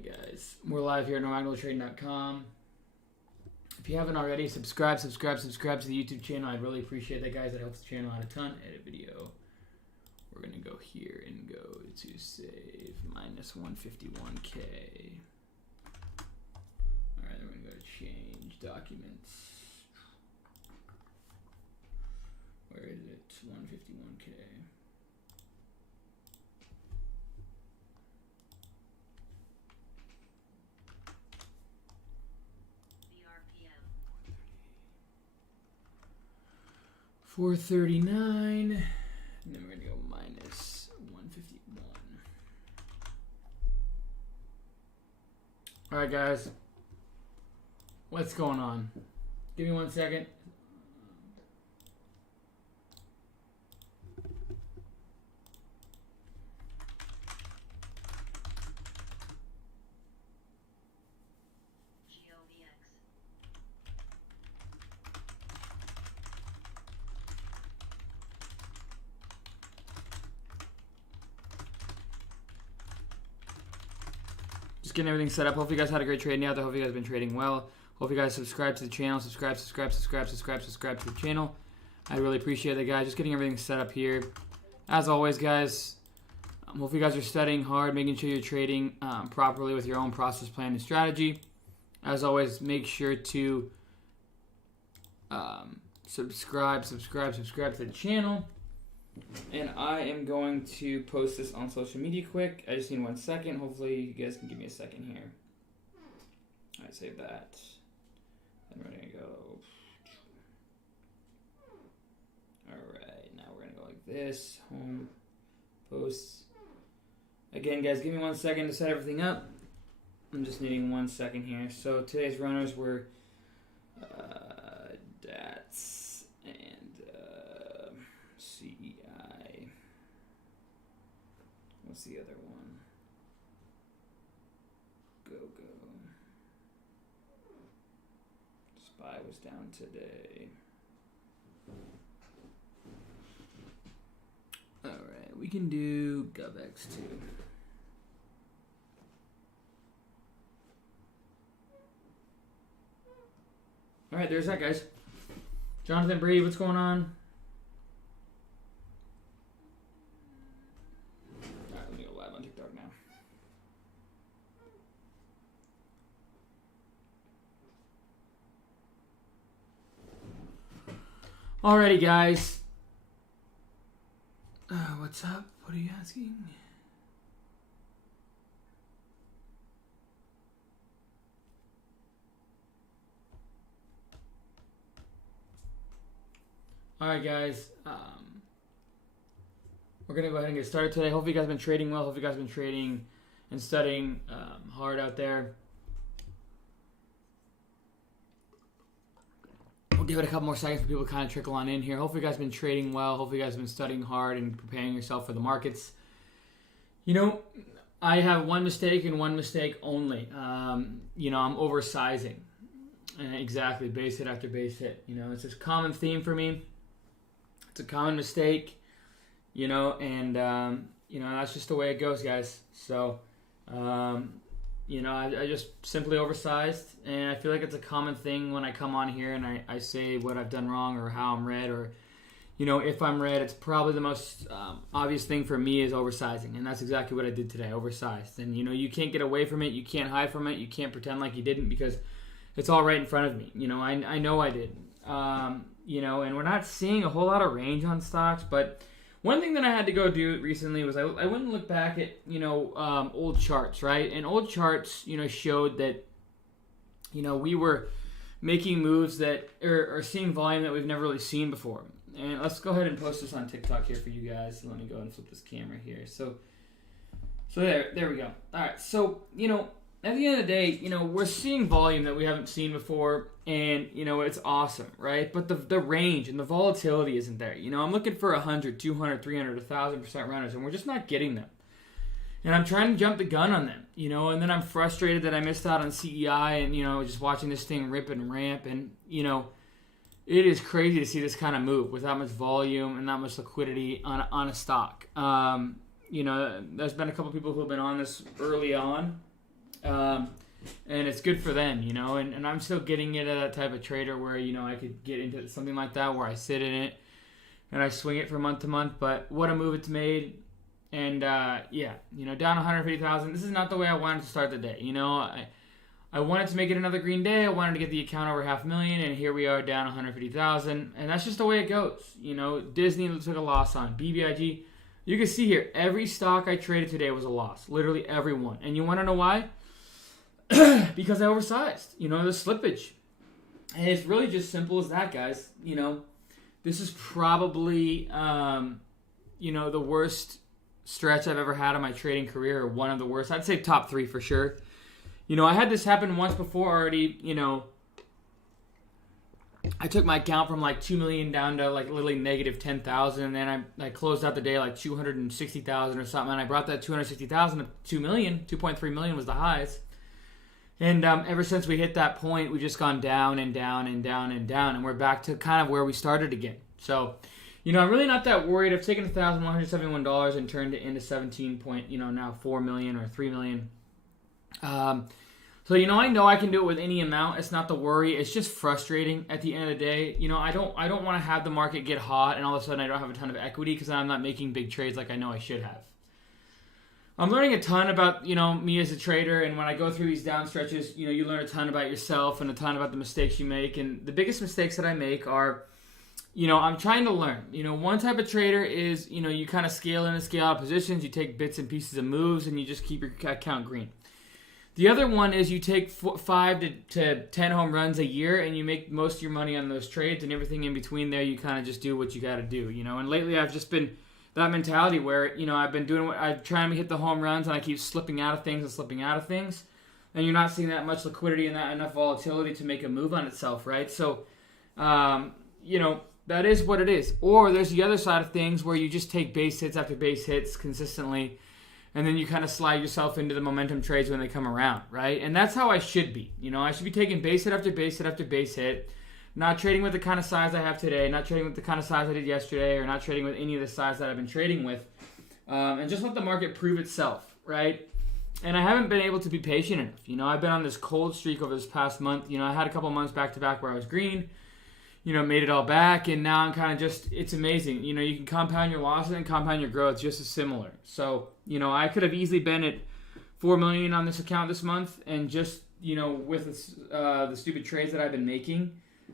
Alright guys, we're live here at NAKD.com. If you haven't already, subscribe to the YouTube channel. I'd really appreciate that, guys. That helps the channel out a ton. Edit video. We're going to go here and go to save minus 151K. Alright, then we're going to go to change documents. Where is it? 151K. $439, and then we're gonna go minus 151. All right, guys, what's going on? Give me 1 second. Just getting everything set up. Hope you guys had a great trading out there. Hope you guys have been trading well. Hope you guys subscribe to the channel. Subscribe to the channel. I really appreciate it, guys. Just getting everything set up here. As always, guys, hope you guys are studying hard, making sure you're trading properly with your own process, plan, and strategy. As always, make sure to subscribe to the channel. And I am going to post this on social media quick. I just need 1 second. Hopefully you guys can give me a second here. Alright, save that. And we're going to go. Alright, now we're going to go like this. Home. Posts. Again, guys, give me 1 second to set everything up. I'm just needing 1 second here. So today's runners were DATS and CEI. What's the other one? Go. SPY was down today. Alright, we can do GovX too. Alright, there's that, guys. Jonathan Brady, what's going on? Alrighty, guys. What's up? What are you asking? Alright, guys. We're going to go ahead and get started today. Hope you guys have been trading well. Hope you guys have been trading and studying hard out there. We'll give it a couple more seconds for people to kind of trickle on in here. Hopefully you guys have been trading well. Hopefully you guys have been studying hard and preparing yourself for the markets. You know, I have one mistake and one mistake only. You know, I'm oversizing. Exactly, base hit after base hit. You know, it's a common theme for me. It's a common mistake, you know, and, you know, that's just the way it goes, guys. So, you know, I just simply oversized, and I feel like it's a common thing when I come on here and I say what I've done wrong or how I'm red, or, you know, if I'm red, it's probably the most obvious thing for me is oversizing, and that's exactly what I did today, oversized. And, you know, you can't get away from it, you can't hide from it, you can't pretend like you didn't, because it's all right in front of me. You know, I know I did. You know, and we're not seeing a whole lot of range on stocks, but one thing that I had to go do recently was I went and looked back at, you know, old charts, right? And old charts, you know, showed that, you know, we were making moves that are seeing volume that we've never really seen before. And let's go ahead and post this on TikTok here for you guys. Let me go and flip this camera here. So there we go. All right. So, you know, at the end of the day, you know, we're seeing volume that we haven't seen before, and, you know, it's awesome, right? But the range and the volatility isn't there. You know, I'm looking for 100, 200, 300, 1,000% runners, and we're just not getting them. And I'm trying to jump the gun on them, you know, and then I'm frustrated that I missed out on CEI and, you know, just watching this thing rip and ramp. And, you know, it is crazy to see this kind of move with that much volume and that much liquidity on a stock. You know, there's been a couple people who have been on this early on, And it's good for them, you know, and I'm still getting into that type of trader where, you know, I could get into something like that where I sit in it and I swing it from month to month. But what a move it's made. And, yeah, you know, down 150,000. This is not the way I wanted to start the day. You know, I wanted to make it another green day. I wanted to get the account over $500,000, and here we are down 150,000. And that's just the way it goes. You know, Disney took a loss on BBIG. You can see here, every stock I traded today was a loss. Literally every one. And you want to know why? Because I oversized. You know, the slippage. And it's really just simple as that, guys. You know, this is probably, you know, the worst stretch I've ever had in my trading career, or one of the worst. I'd say top 3 for sure. You know, I had this happen once before already. You know, I took my account from like 2 million down to like literally negative 10,000, and then I closed out the day like 260,000 or something, and I brought that 260,000 to 2 million. 2.3 million was the highs. And ever since we hit that point, we've just gone down and down and down and down, and we're back to kind of where we started again. So, you know, I'm really not that worried. I've taken $1,171 and turned it into 4 million or 3 million. So, you know I can do it with any amount. It's not the worry. It's just frustrating at the end of the day. You know, I don't want to have the market get hot and all of a sudden I don't have a ton of equity because I'm not making big trades like I know I should have. I'm learning a ton about, you know, me as a trader, and when I go through these down stretches, you know, you learn a ton about yourself and a ton about the mistakes you make. And the biggest mistakes that I make are, you know, I'm trying to learn. You know, one type of trader is, you know, you kind of scale in and scale out positions. You take bits and pieces of moves and you just keep your account green. The other one is you take 5 to 10 home runs a year and you make most of your money on those trades, and everything in between there you kind of just do what you got to do, you know. And lately I've just been that mentality where, you know, I've been doing what I'm trying to hit the home runs and I keep slipping out of things, and you're not seeing that much liquidity and that enough volatility to make a move on itself, right? So, you know, that is what it is. Or there's the other side of things where you just take base hits after base hits consistently, and then you kind of slide yourself into the momentum trades when they come around, right? And that's how I should be. You know, I should be taking base hit after base hit after base hit, not trading with the kind of size I have today, not trading with the kind of size I did yesterday, or not trading with any of the size that I've been trading with, and just let the market prove itself, right? And I haven't been able to be patient enough. You know, I've been on this cold streak over this past month. You know, I had a couple months back-to-back where I was green, you know, made it all back, and now I'm kind of just, it's amazing. You know, you can compound your losses and compound your growth just as similar. So, you know, I could have easily been at 4 million on this account this month, and just, you know, with the stupid trades that I've been making,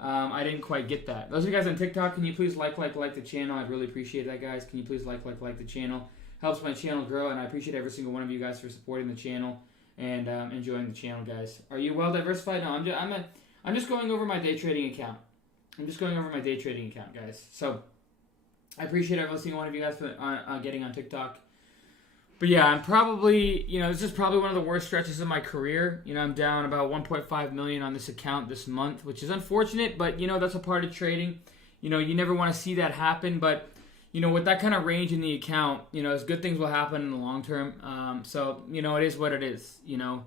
I didn't quite get that. Those of you guys on TikTok, can you please like the channel? I'd really appreciate that, guys. Can you please like the channel? Helps my channel grow, and I appreciate every single one of you guys for supporting the channel and enjoying the channel, guys. Are you well diversified? No, I'm just going over my day trading account. Guys. So I appreciate every single one of you guys for getting on TikTok. But yeah, I'm probably, you know, this is probably one of the worst stretches of my career. You know, I'm down about 1.5 million on this account this month, which is unfortunate, but, you know, that's a part of trading. You know, you never want to see that happen, but, you know, with that kind of range in the account, you know, good things will happen in the long term. So, you know, it is what it is, you know.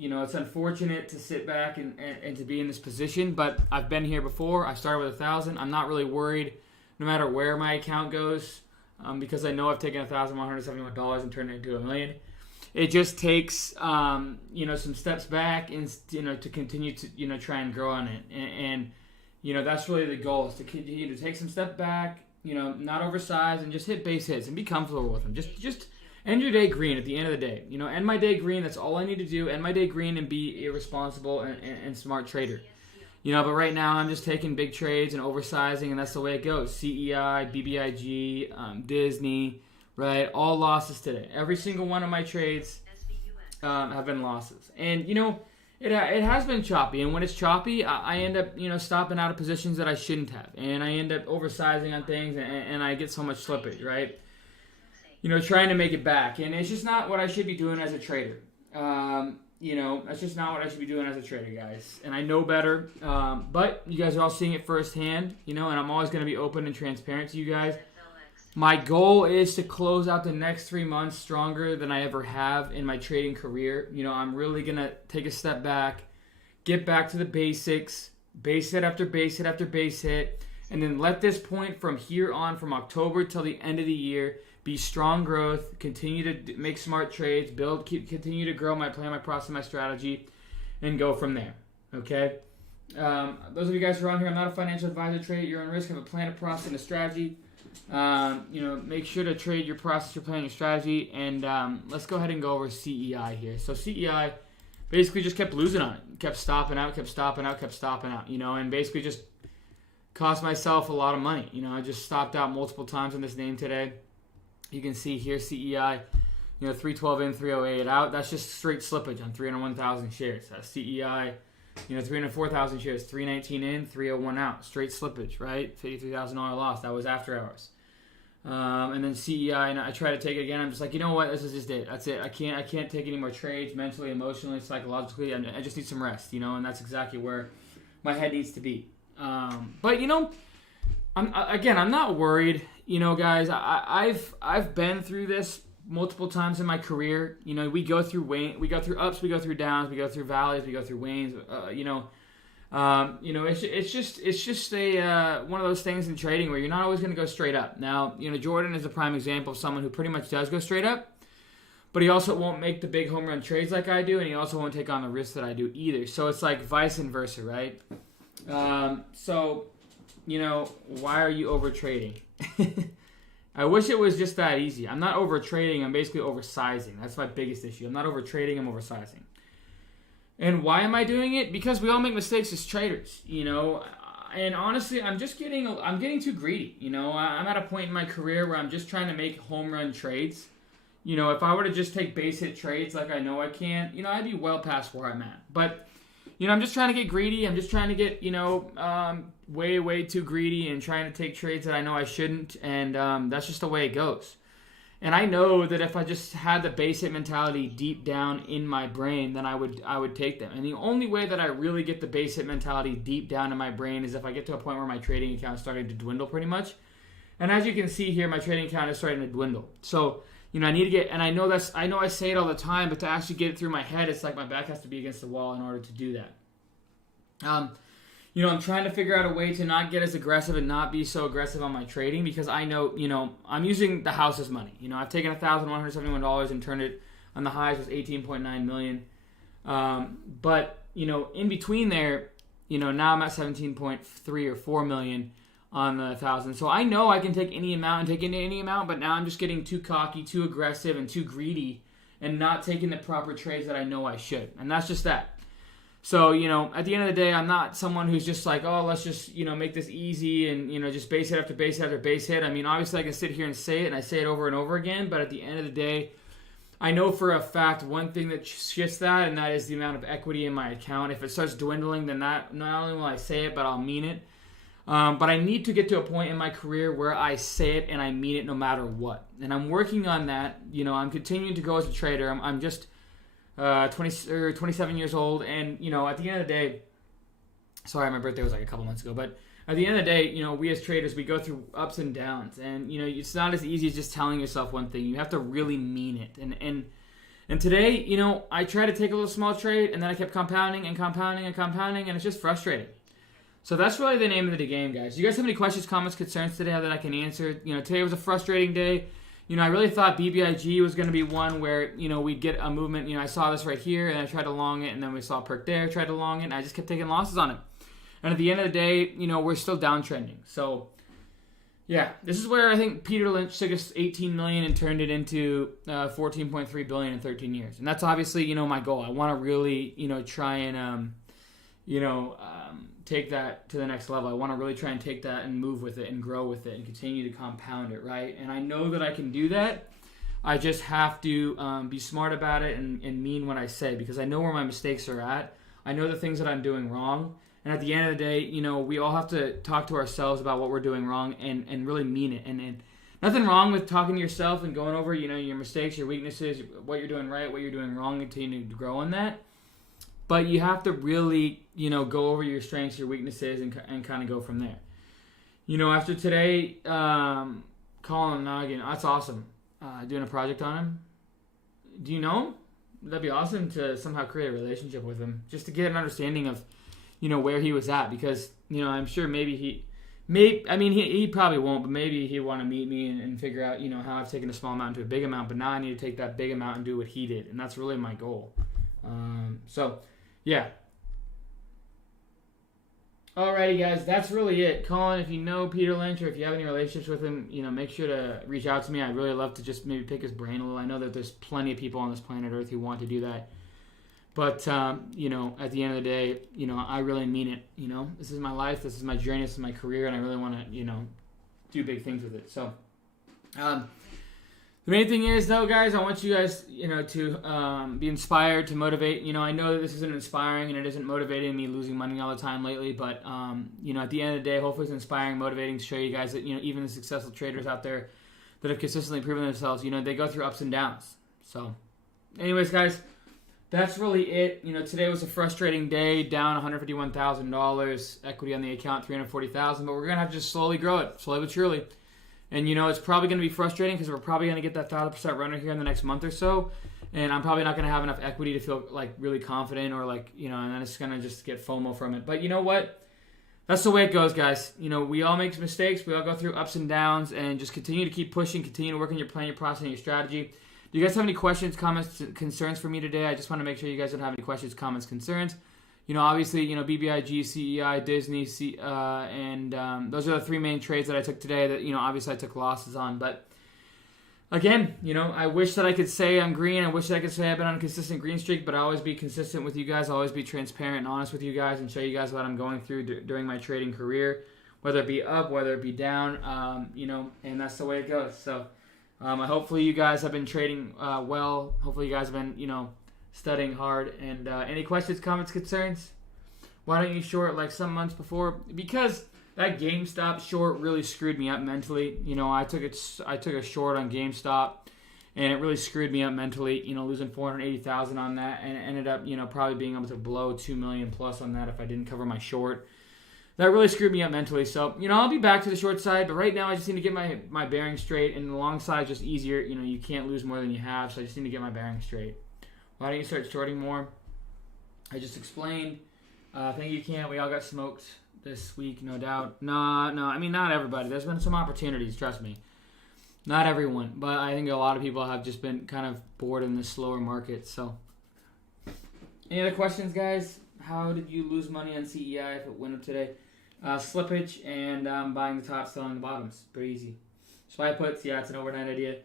You know, it's unfortunate to sit back and to be in this position, but I've been here before. I started with 1,000. I'm not really worried no matter where my account goes, because I know I've taken $1,171 and turned it into $1 million. It just takes, you know, some steps back and, you know, to continue to, you know, try and grow on it. And you know, that's really the goal, is to continue to take some step back, you know, not oversize, and just hit base hits and be comfortable with them. Just end your day green at the end of the day. You know, end my day green. That's all I need to do. End my day green and be a responsible and smart trader. You know, but right now I'm just taking big trades and oversizing, and that's the way it goes. CEI, BBIG, Disney, right? All losses today. Every single one of my trades have been losses. And, you know, it has been choppy. And when it's choppy, I end up, you know, stopping out of positions that I shouldn't have. And I end up oversizing on things, and I get so much slippage, right? You know, trying to make it back. And it's just not what I should be doing as a trader. You know, that's just not what I should be doing as a trader, guys. And I know better. But you guys are all seeing it firsthand, you know, and I'm always going to be open and transparent to you guys. My goal is to close out the next 3 months stronger than I ever have in my trading career. You know, I'm really going to take a step back, get back to the basics, base hit after base hit after base hit, and then let this point from here on, from October till the end of the year, be strong growth, continue to make smart trades, continue to grow my plan, my process, my strategy, and go from there. Okay? Those of you guys who are on here, I'm not a financial advisor. Trade at your own risk. Have a plan, a process, and a strategy. Make sure to trade your process, your plan, your strategy. And let's go ahead and go over CEI here. So CEI basically just kept losing on it. Kept stopping out, and basically just cost myself a lot of money. I just stopped out multiple times on this name today. You can see here CEI, 312 in, 308 out. That's just straight slippage on 301,000 shares. That's CEI, 304,000 shares, 319 in, 301 out. Straight slippage, right? $53,000 loss. That was after hours. And then CEI, and I try to take it again. I'm just like, you know what? This is just it. That's it. I can't take any more trades mentally, emotionally, psychologically. I just need some rest, and that's exactly where my head needs to be. But I'm not worried. Guys, I've been through this multiple times in my career. We go through ups, we go through downs, we go through valleys, we go through wanes. It's just a one of those things in trading where you're not always going to go straight up. Now, Jordan is a prime example of someone who pretty much does go straight up, but he also won't make the big home run trades like I do, and he also won't take on the risks that I do either. So it's like vice versa, right? Why are you over trading? I wish it was just that easy. I'm not over trading. I'm basically oversizing. That's my biggest issue. I'm not over trading. I'm oversizing. And why am I doing it? Because we all make mistakes as traders, And honestly, I'm getting too greedy. I'm at a point in my career where I'm just trying to make home run trades. If I were to just take base hit trades like I know I can, I'd be well past where I'm at. But I'm just trying to get greedy. I'm just trying to get, way, way too greedy and trying to take trades that I know I shouldn't. And that's just the way it goes. And I know that if I just had the base hit mentality deep down in my brain, then I would take them. And the only way that I really get the base hit mentality deep down in my brain is if I get to a point where my trading account is starting to dwindle pretty much. And as you can see here, my trading account is starting to dwindle. So, I need to get, and I know I say it all the time, but to actually get it through my head, it's like my back has to be against the wall in order to do that. I'm trying to figure out a way to not get as aggressive and not be so aggressive on my trading because I know, I'm using the house's money. I've taken $1,171 and turned it on the highs was $18.9 million. But in between there, now I'm at 17.3 or 4 million on the 1,000. So I know I can take any amount and take into any amount, but now I'm just getting too cocky, too aggressive, and too greedy and not taking the proper trades that I know I should. And that's just that. So, at the end of the day, I'm not someone who's just like, oh, let's just, make this easy and, just base hit after base hit after base hit. I mean, obviously I can sit here and say it, and I say it over and over again, but at the end of the day, I know for a fact one thing that shifts that, and that is the amount of equity in my account. If it starts dwindling, then not only will I say it, but I'll mean it. But I need to get to a point in my career where I say it and I mean it no matter what. And I'm working on that. I'm continuing to go as a trader. I'm just 27 years old, and at the end of the day, sorry, my birthday was like a couple months ago, but at the end of the day, we as traders, we go through ups and downs, and it's not as easy as just telling yourself one thing. You have to really mean it. And today, I tried to take a little small trade, and then I kept compounding and compounding and compounding, and it's just frustrating. So that's really the name of the game, guys. Do you guys have any questions, comments, concerns today that I can answer? Today was a frustrating day. I really thought BBIG was going to be one where, we'd get a movement. I saw this right here, and I tried to long it, and then we saw a perk there, tried to long it, and I just kept taking losses on it. And at the end of the day, we're still downtrending. So, yeah, this is where I think Peter Lynch took us $18 million and turned it into $14.3 billion in 13 years. And that's obviously, my goal. I want to really, try and, take that to the next level. I want to really try and take that and move with it and grow with it and continue to compound it, right? And I know that I can do that. I just have to be smart about it and mean what I say, because I know where my mistakes are at. I know the things that I'm doing wrong. And at the end of the day, we all have to talk to ourselves about what we're doing wrong and really mean it. And nothing wrong with talking to yourself and going over, your mistakes, your weaknesses, what you're doing right, what you're doing wrong, and continue to grow on that. But you have to really, go over your strengths, your weaknesses, and kind of go from there. After today, Colin Noggin, that's awesome. Doing a project on him. Do you know him? That'd be awesome to somehow create a relationship with him, just to get an understanding of, where he was at. Because, I'm sure maybe Maybe, I mean, he probably won't, but maybe he'd want to meet me and figure out, how I've taken a small amount to a big amount, but now I need to take that big amount and do what he did, and that's really my goal. So, yeah. Alrighty, guys, that's really it. Colin, if you know Peter Lynch or if you have any relationships with him, make sure to reach out to me. I'd really love to just maybe pick his brain a little. I know that there's plenty of people on this planet Earth who want to do that. But, at the end of the day, I really mean it. This is my life, this is my journey, this is my career, and I really want to, do big things with it. So, the main thing is, though, guys, I want you guys, to be inspired, to motivate. I know that this isn't inspiring and it isn't motivating me losing money all the time lately, but, at the end of the day, hopefully it's inspiring, motivating to show you guys that, even the successful traders out there that have consistently proven themselves, they go through ups and downs. So, anyways, guys, that's really it. Today was a frustrating day, down $151,000, equity on the account, $340,000, but we're going to have to just slowly grow it, slowly but surely. And, it's probably going to be frustrating because we're probably going to get that 1,000% runner here in the next month or so. And I'm probably not going to have enough equity to feel, really confident or, and then it's going to just get FOMO from it. But you know what? That's the way it goes, guys. We all make mistakes. We all go through ups and downs. And just continue to keep pushing, continue to work on your plan, your process, and your strategy. Do you guys have any questions, comments, concerns for me today? I just want to make sure you guys don't have any questions, comments, concerns. Obviously, BBIG, CEI, Disney, and those are the three main trades that I took today that, obviously I took losses on. But, again, I wish that I could say I'm green. I wish that I could say I've been on a consistent green streak, but I'll always be consistent with you guys. I'll always be transparent and honest with you guys and show you guys what I'm going through during my trading career, whether it be up, whether it be down, and that's the way it goes. So, hopefully you guys have been trading well. Hopefully you guys have been, studying hard. And any questions, comments, concerns? Why don't you short like some months before? Because that GameStop short really screwed me up mentally. I took a short on GameStop, and it really screwed me up mentally. Losing $480,000 on that, and it ended up probably being able to blow $2 million plus on that if I didn't cover my short. That really screwed me up mentally. So, I'll be back to the short side, but right now I just need to get my bearings straight, and the long side is just easier. You can't lose more than you have, so I just need to get my bearings straight. Why don't you start shorting more? I just explained. I think you can. We all got smoked this week, no doubt. No, I mean, not everybody. There's been some opportunities, trust me. Not everyone, but I think a lot of people have just been kind of bored in this slower market. So, any other questions, guys? How did you lose money on CEI if it went up today? Slippage and buying the top, selling the bottoms. Pretty easy. Spy puts, yeah, it's an overnight idea.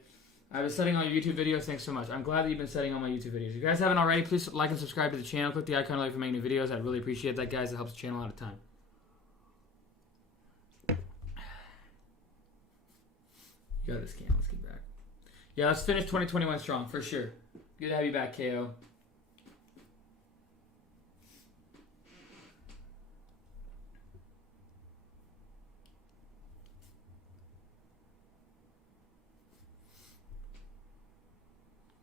I've been studying all your YouTube videos. Thanks so much. I'm glad that you've been studying all my YouTube videos. If you guys haven't already, please like and subscribe to the channel. Click the icon like for making new videos. I'd really appreciate that, guys. It helps the channel out a ton. You got this, Cam. Let's get back. Yeah, let's finish 2021 strong, for sure. Good to have you back, KO.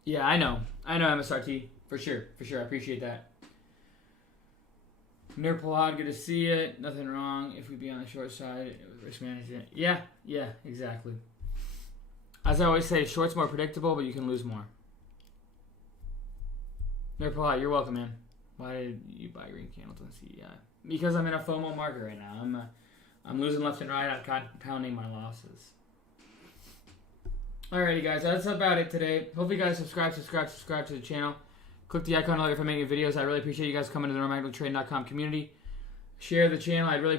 Yeah, I know MSRT. For sure. I appreciate that. Nirpalad, good to see it. Nothing wrong if we be on the short side with risk management. Yeah, exactly. As I always say, short's more predictable, but you can lose more. Nirpalad, you're welcome, man. Why did you buy green candles on CEI? Because I'm in a FOMO market right now. I'm losing left and right. I'm compounding my losses. Alrighty, guys, that's about it today. Hope you guys subscribe to the channel. Click the icon if I'm making videos. I really appreciate you guys coming to the NorMagdalTrade.com community. Share the channel. I'd really